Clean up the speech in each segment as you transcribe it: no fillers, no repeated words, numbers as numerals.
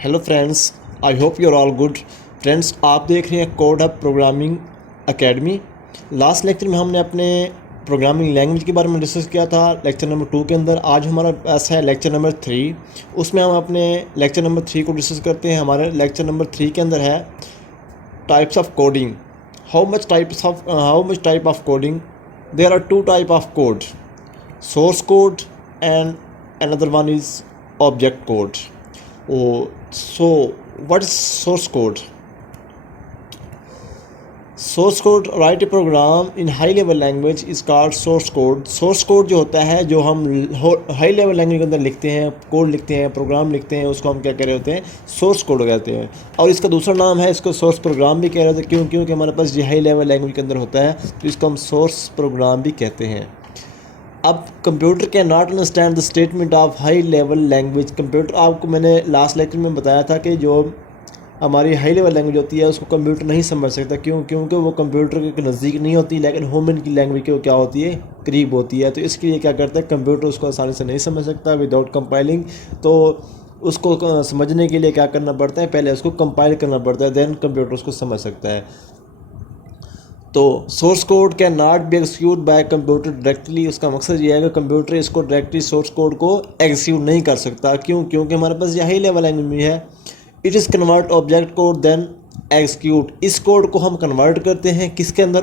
Hello friends, I hope you are all good. Friends, आप देख रहे हैं code hub programming academy. Last lecture में हमने अपने प्रोग्रामिंग लैंग्वेज के बारे में डिस्कस किया था लेक्चर नंबर 2 के अंदर। आज हमारा पास है लेक्चर नंबर 3। उसमें हम अपने लेक्चर नंबर 3 को डिस्कस करते हैं। हमारे लेक्चर नंबर 3 के अंदर है types of coding. How much type of coding? There are two type of code, source code and another one is object code. So what is source code? Source code, write a program in high level language is called source code. Source code जो होता है, जो हम high level language के अंदर लिखते हैं, code लिखते हैं, प्रोग्राम लिखते हैं, उसको हम क्या कह रहे होते हैं? सोर्स कोड कहते हैं। और इसका दूसरा नाम है, इसको सोर्स प्रोग्राम भी कह रहे होते हैं। क्यों? क्योंकि हमारे पास ये हाई लेवल लैंग्वेज के अंदर होता है, तो इसको हम सोर्स प्रोग्राम भी कहते हैं। अब computer can not understand the statement of high level language. Computer, आपको मैंने लास्ट लेक्चर में बताया था कि जो हमारी हाई लेवल लैंग्वेज होती है उसको कंप्यूटर नहीं समझ सकता। क्यों? क्योंकि वो कंप्यूटर के नज़दीक नहीं होती, लेकिन ह्यूमन की लैंग्वेज के वो क्या होती है? करीब होती है। तो इसके लिए क्या करता है, कंप्यूटर उसको आसानी से नहीं समझ सकता विदाउट कंपाइलिंग। तो उसको समझने के लिए क्या करना पड़ता है? पहले उसको कंपाइल करना पड़ता है, देन कंप्यूटर उसको समझ सकता है। तो source code can not be execute bye computer directly. उसका मकसद ये है कि कंप्यूटर इसको डायरेक्टली सोर्स कोड को एग्जीक्यूट नहीं कर सकता। क्यों? क्योंकि हमारे पास ये हाई लेवल लैंग्वेज में है। It is convert object code then execute. इस कोड को हम कन्वर्ट करते हैं किसके अंदर?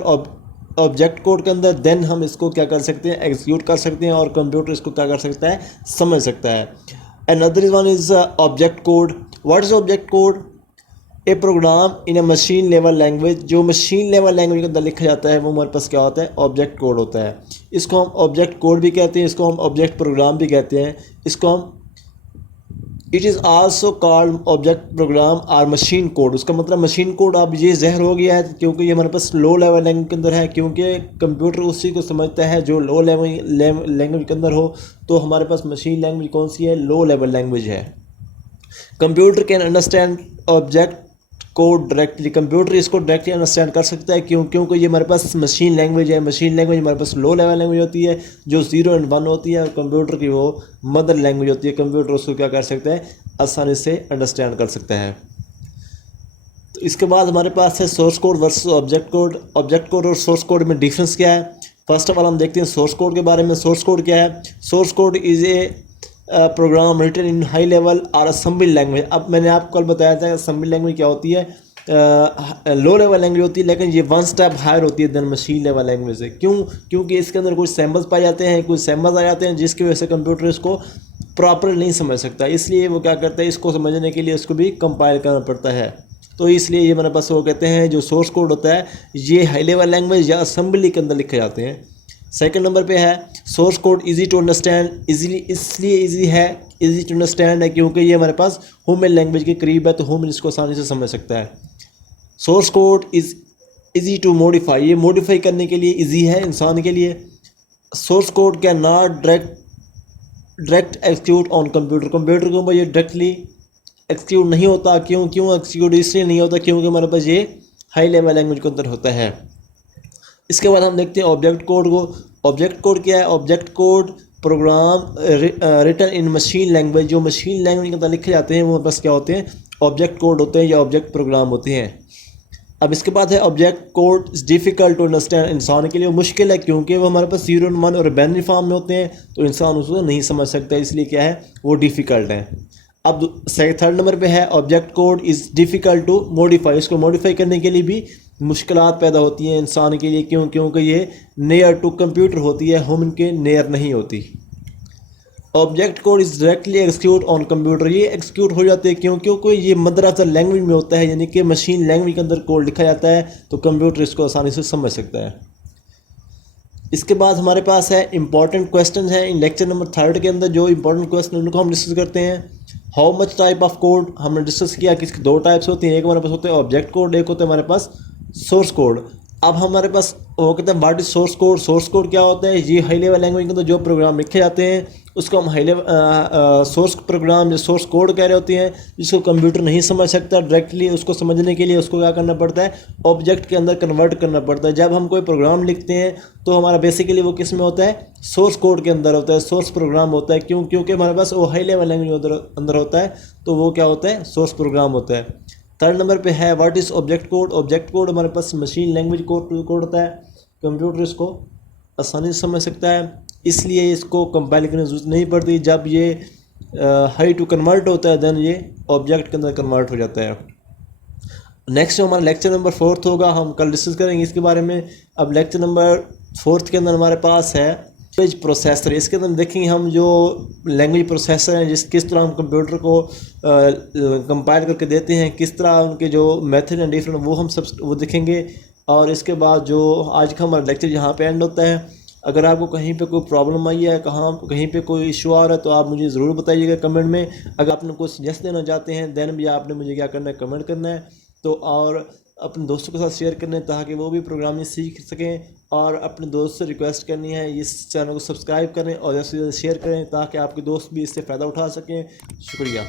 ऑब्जेक्ट कोड के अंदर। देन हम इसको क्या कर सकते हैं? एग्जीक्यूट कर सकते हैं, और कंप्यूटर इसको क्या कर सकता है? समझ सकता है। Another one is object code. What is object code? A program in a machine level language. जो मशीन लेवल लैंग्वेज के अंदर लिखा जाता है वो हमारे पास क्या होता है? ऑब्जेक्ट कोड होता है। इसको हम ऑब्जेक्ट कोड भी कहते हैं, इसको हम ऑब्जेक्ट प्रोग्राम भी कहते हैं। इसको हम it is also called object program और मशीन कोड। उसका मतलब मशीन कोड अब ये जहर हो गया है, क्योंकि ये हमारे पास लो लेवल लैंग्वेज के अंदर है। क्योंकि कंप्यूटर उसी को समझता है जो लो लेवल लैंग्वेज के अंदर हो। तो हमारे पास मशीन लैंग्वेज कौन सी है? लो लेवल लैंग्वेज है। Computer can understand object code directly. Computer इसको डायरेक्टली अंडरस्टैंड कर सकता है। क्यों? क्योंकि ये हमारे पास मशीन लैंग्वेज है। मशीन लैंग्वेज हमारे पास लो लेवल लैंग्वेज होती है, जो 0 और 1 होती है, और कंप्यूटर की वो मदर लैंग्वेज होती है। कंप्यूटर उसको क्या कर सकता है? आसानी से अंडरस्टैंड कर सकता है। तो इसके बाद हमारे पास है source code versus object code. Object code और सोर्स कोड में डिफरेंस क्या है? फर्स्ट ऑफ ऑल हम देखते हैं सोर्स कोड के बारे में। सोर्स कोड क्या है? Source code is a program written in high level और असेंबली लैंग्वेज। अब मैंने आपको कल बताया था असेंबली लैंग्वेज क्या होती है? लो लेवल लैंग्वेज होती है, लेकिन ये 1 स्टेप हायर होती है देन मशीन लेवल लैंग्वेज से। क्यों? क्योंकि इसके अंदर कुछ सैम्पल्स पाए जाते हैं, कुछ सैम्पल्स आ जाते हैं, जिसकी वजह से कंप्यूटर इसको प्रॉपर नहीं समझ सकता। इसलिए वो क्या करता है? इसको समझने के लिए उसको भी कंपाइल करना पड़ता है। तो इसलिए ये मेरे पास वो कहते हैं जो सोर्स कोड होता है ये हाई लेवल लैंग्वेज या असेंबली के अंदर लिखे जाते हैं। सेकंड नंबर पे है source code easy to understand. Easily इसलिए इजी है, इजी टू अंडरस्टैंड है क्योंकि ये हमारे पास ह्यूमन लैंग्वेज के करीब है, तो ह्यूमन इसको आसानी से समझ सकता है। Source code is easy to modify. ये मॉडिफाई करने के लिए इजी है इंसान के लिए। Source code cannot direct execute on computer. Computer के ऊपर ये डायरेक्टली एक्सिक्यूट नहीं होता। क्यों? एक्सिक्यूट इसलिए नहीं होता क्योंकि हमारे पास ये हाई लेवल लैंग्वेज के अंदर होता है। इसके बाद हम देखते हैं ऑब्जेक्ट कोड को। ऑब्जेक्ट कोड क्या है? Object code program written in machine language. जो मशीन लैंग्वेज के अंदर लिखे जाते हैं वो बस क्या होते हैं? ऑब्जेक्ट कोड होते हैं या ऑब्जेक्ट प्रोग्राम होते हैं। अब इसके बाद है object code is difficult to understand. इंसान के लिए मुश्किल है क्योंकि वो हमारे पास 0 और 1 और बाइनरी फॉर्म में होते हैं, तो इंसान उसको नहीं समझ सकता। इसलिए क्या है? वो डिफ़िकल्ट है। अब थर्ड नंबर पे है object code is difficult to modify. इसको मॉडिफाई करने के लिए भी मुश्किलात पैदा होती हैं इंसान के लिए। क्यों? क्योंकि ये नियर टू कंप्यूटर होती है, ह्यूमन के नियर नहीं होती। Object code is directly execute on computer. ये एग्जीक्यूट हो जाते हैं क्यों? क्योंकि ये मदरसा लैंग्वेज में होता है, यानी कि मशीन लैंग्वेज के अंदर कोड लिखा जाता है, तो कंप्यूटर इसको आसानी से समझ सकता है। इसके बाद हमारे पास है इंपॉर्टेंट क्वेश्चन हैं इन लेक्चर नंबर 3 के अंदर। जो इंपॉर्टेंट क्वेश्चन उनको हम डिस्कस करते हैं। How much type of code हमने डिस्कस किया कि इसके 2 टाइप्स होती हैं। एक हमारे पास होते हैं ऑब्जेक्ट कोड, एक होता है हमारे पास सोर्स कोड। अब हमारे पास वो कहते हैं what is source code. Source code क्या होता है? ये हाई लेवल लैंग्वेज के अंदर जो प्रोग्राम लिखे जाते हैं उसको हम हाई लेवल सोर्स प्रोग्राम या सोर्स कोड कह रहे होते हैं, जिसको कंप्यूटर नहीं समझ सकता डायरेक्टली। उसको समझने के लिए उसको क्या करना पड़ता है, ऑब्जेक्ट के अंदर कन्वर्ट करना पड़ता है। जब हम कोई प्रोग्राम लिखते हैं तो हमारा बेसिकली वो किस में होता है, सोर्स कोड के अंदर होता है, सोर्स प्रोग्राम होता है। क्योंकि हमारे पास वो हाई लेवल लैंग्वेज अंदर होता है, तो वो क्या होता है, सोर्स प्रोग्राम होता है। थर्ड नंबर पे है what is object code. Object code हमारे पास मशीन लैंग्वेज कोड होता है, कंप्यूटर इसको आसानी से समझ सकता है, इसलिए इसको कंपाइल करने की जरूरत नहीं पड़ती। जब ये हाई टू कन्वर्ट होता है देन ये ऑब्जेक्ट के अंदर कन्वर्ट हो जाता है। नेक्स्ट हमारा लेक्चर नंबर 4 होगा, हम कल डिस्कस करेंगे इसके बारे में। अब लेक्चर नंबर 4 के अंदर हमारे पास है लैंग्वेज प्रोसेसर। इसके अंदर देखेंगे हम जो लैंग्वेज प्रोसेसर हैं, किस तरह हम कंप्यूटर को कंपाइल करके देते हैं, किस तरह उनके जो मेथड हैं डिफरेंट, वो हम सब वो देखेंगे। और इसके बाद जो आज का हमारा लेक्चर यहाँ पे एंड होता है। अगर आपको कहीं पे कोई प्रॉब्लम आई है, कहीं पे कोई इशू आ रहा है, तो आप मुझे ज़रूर बताइएगा कमेंट में। अगर आपने कुछ सजेस्ट देना चाहते हैं देन भी आपने मुझे क्या करना है, कमेंट करना है। तो और अपने दोस्तों के साथ शेयर करना है ताकि वो भी प्रोग्रामिंग सीख सकें। और अपने दोस्त से रिक्वेस्ट करनी है इस चैनल को सब्सक्राइब करें और ज़्यादा से ज़्यादा शेयर करें ताकि आपके दोस्त भी इससे फ़ायदा उठा सकें। शुक्रिया।